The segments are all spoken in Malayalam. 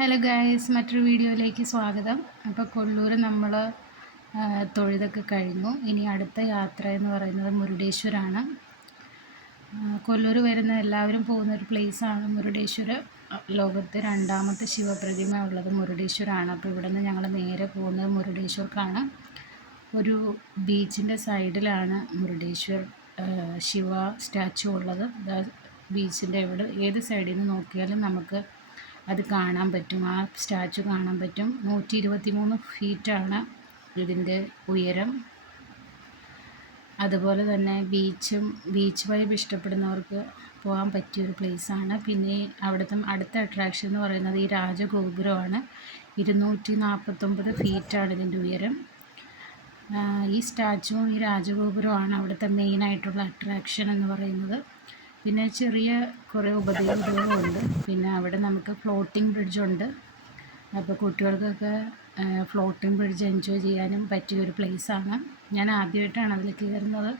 ഹലോ ഗൈസ്, മറ്റൊരു വീഡിയോയിലേക്ക് സ്വാഗതം. അപ്പോൾ കൊല്ലൂർ നമ്മൾ തൊഴുതൊക്കെ കഴിഞ്ഞു. ഇനി അടുത്ത യാത്ര എന്ന് പറയുന്നത് മുരുടേശ്വരാണ്. കൊല്ലൂർ വരുന്ന എല്ലാവരും പോകുന്നൊരു പ്ലേസാണ് മുരുടേശ്വർ. ലോകത്തെ രണ്ടാമത്തെ ശിവപ്രതിമ ഉള്ളത് മുരുടേശ്വരാണ്. അപ്പോൾ ഇവിടെ നിന്ന് ഞങ്ങൾ നേരെ പോകുന്നത് മുരുടേശ്വർക്കാണ്. ഒരു ബീച്ചിൻ്റെ സൈഡിലാണ് മുരുടേശ്വർ ശിവ സ്റ്റാച്ചു ഉള്ളത്. ബീച്ചിൻ്റെ ഏത് സൈഡിൽ നിന്ന് നോക്കിയാലും നമുക്ക് അത് കാണാൻ പറ്റും. ആ സ്റ്റാച്ചു കാണാൻ പറ്റും. 123 ഫീറ്റാണ് ഇതിൻ്റെ ഉയരം. അതുപോലെ തന്നെ ബീച്ച് വൈബ് ഇഷ്ടപ്പെടുന്നവർക്ക് പോകാൻ പറ്റിയൊരു പ്ലേസാണ്. പിന്നെ അവിടുത്തെ അടുത്ത അട്രാക്ഷൻ എന്ന് പറയുന്നത് ഈ രാജഗോപുരമാണ്. 249 ഫീറ്റാണ് ഇതിൻ്റെ ഉയരം. ഈ സ്റ്റാച്ചുവും ഈ രാജഗോപുരമാണ് അവിടുത്തെ മെയിനായിട്ടുള്ള അട്രാക്ഷൻ എന്ന് പറയുന്നത്. പിന്നെ ചെറിയ കുറേ ഉപദേവതകളുണ്ട്. പിന്നെ അവിടെ നമുക്ക് ഫ്ലോട്ടിംഗ് ബ്രിഡ്ജുണ്ട്. അപ്പോൾ കുട്ടികൾക്കൊക്കെ ഫ്ലോട്ടിംഗ് ബ്രിഡ്ജ് എൻജോയ് ചെയ്യാനും പറ്റിയൊരു പ്ലേസാണ്. ഞാൻ ആദ്യമായിട്ടാണ് അതിൽ കയറുന്നത്.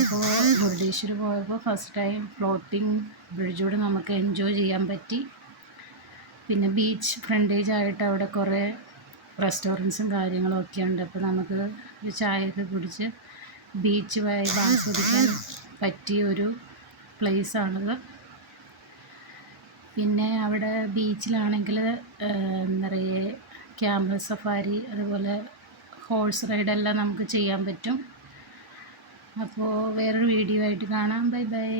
അപ്പോൾ മുരുടേശ്വർ പോയപ്പോൾ ഫസ്റ്റ് ടൈം ഫ്ലോട്ടിംഗ് ബ്രിഡ്ജൂടെ നമുക്ക് എൻജോയ് ചെയ്യാൻ പറ്റി. പിന്നെ ബീച്ച് ഫ്രണ്ടേജ് ആയിട്ട് അവിടെ കുറേ റെസ്റ്റോറൻറ്റ്സും കാര്യങ്ങളും ഒക്കെ ഉണ്ട്. അപ്പോൾ നമുക്ക് ഒരു ചായയൊക്കെ കുടിച്ച് ബീച്ച് വൈബ് ആസ്വദിക്കാൻ പറ്റിയ ഒരു പ്ലേസാണത്. പിന്നെ അവിടെ ബീച്ചിലാണെങ്കിൽ എന്താ പറയുക, ക്യാമൽ സഫാരി, അതുപോലെ ഹോഴ്സ് റൈഡെല്ലാം നമുക്ക് ചെയ്യാൻ പറ്റും. അപ്പോൾ വേറൊരു വീഡിയോ ആയിട്ട് കാണാം. Bye bye.